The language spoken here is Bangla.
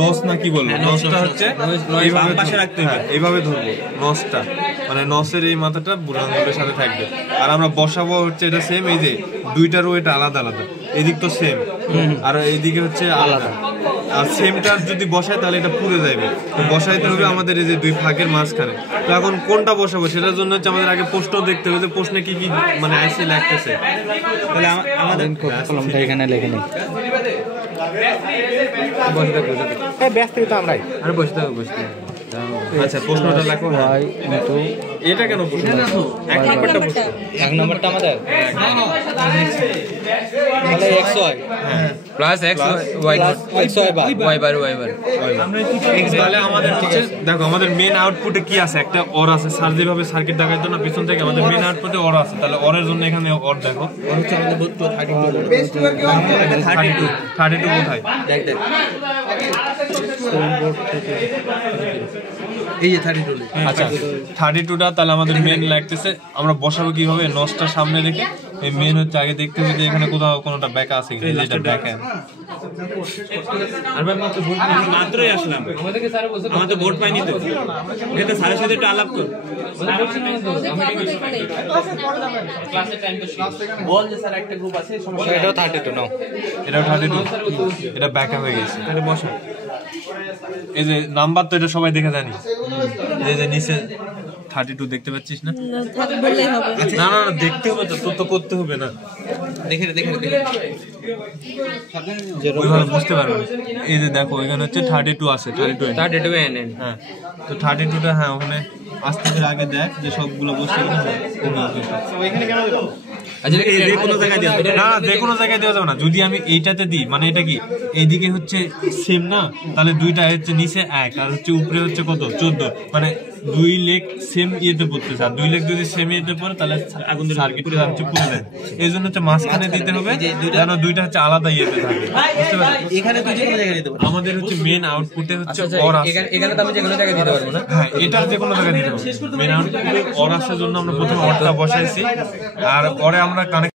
নস না কি বলবো, নসটা হচ্ছে এইভাবে ধরবো নসটা, মানে নসের এই মাথাটা বুড়ো আঙুলের সাথে থাকবে। আর আমরা বসাবো হচ্ছে এটা সেম, এই যে দুইটা রো এটা আলাদা আলাদা, এদিক তো সেম আর এইদিকে হচ্ছে আলাদা। আর সেমটা যদি বসায় তাহলে এটা পুড়ে যাবে, তো বসাইতে হবে আমাদের এই যে দুই ফাঁকের মাঝখানে। তো এখন কোনটা বসাবো সেটার জন্য হচ্ছে আমাদের আগে প্রশ্ন দেখতে হবে যে প্রশ্নে কি কি মানে আইসি লাগতেছে। তাহলে আমাদের কলমটা এখানে লেখে নেই, আচ্ছা প্রশ্নটা লেখো। এটা কেন প্রশ্ন? এক নম্বরটা প্রশ্ন, এক নম্বরটা আমাদের x y plus x y y বার y বার। তাহলে আমাদের হচ্ছে দেখো আমাদের মেন আউটপুটে কি আছে, একটা অর আছে। স্যার যেভাবে সার্কিট দেখাইতো না পিছন থেকে, আমাদের মেন আউটপুটে অর আছে। তাহলে অরের জন্য এখানে অর দেখো, অর হচ্ছে আমাদের 32 কোথায় দেখ দেখ এই যে 32। আচ্ছা 32টা তাহলে আমাদের মেন লাগতেছে। আমরা বসাবো কিভাবে, নসটা সামনে রেখে এই মেন হচ্ছে আগে দেখতে হবে যে এখানে কোথাও কোনোটা ব্যাকা আছে কিনা, যেটা ব্যাকা। আর ভাই মাত্রই আসলাম, আমাদের বোর্ড পাইনি তো, এটা স্যারের সাথে একটু আলাপ কর। বল যে স্যার একটা গ্রুপ আছে, এটাও 32 নাও, এটাও 32, এটা ব্যাকা হয়ে গেছে। তাহলে বসা এই যে নাম্বার তো এটা সবাই দেখে জানি, এই যে নিচে 32 দেখতে পাচ্ছিস না? না না দেখতে হবে তো, তোর তো করতে হবে না, দেখে ওইভাবে বুঝতে পারবে। এই যে দেখো এখানে হচ্ছে 32 আছে, 32 এন। হ্যাঁ তো 32টা হ্যাঁ ওখানে আসতে আগে দেখ যে সবগুলো বসে ওইখানে কেন দেবো? আচ্ছা যে কোনো জায়গায় দেওয়া যাবে না, যে কোনো জায়গায় দেওয়া যাবে না। যদি আমি এইটাতে দিই, মানে এটা কি এইদিকে হচ্ছে সেম না, তাহলে দুইটা হচ্ছে নিচে 1 আর হচ্ছে উপরে হচ্ছে কত 14, মানে 2 লেগ সেম ইয়েতে পড়তেছে। আর 2 লেগ যদি সেম ইয়েতে পড়ে তাহলে আগুন সার্কিটটা হচ্ছে পুরো যায়। এই জন্য হচ্ছে মাঝখানে দিতে হবে যেন দুইটা হচ্ছে আলাদা ইয়েতে থাকে, বুঝতে পারছো? এখানে তো যে কোনো জায়গায় দিতে পারবো। আমাদের হচ্ছে মেন আউটপুটে হচ্ছে অর আছে, এখানে তো আমি যে কোনো জায়গায় দিতে পারবো না। হ্যাঁ এটা যে কোনো জায়গায় দিতে পারবো। মেন আউটপুটে অর আসার জন্য আমরা প্রথমে অরটা বসাইছি, আর পরে আমরা কানেক্ট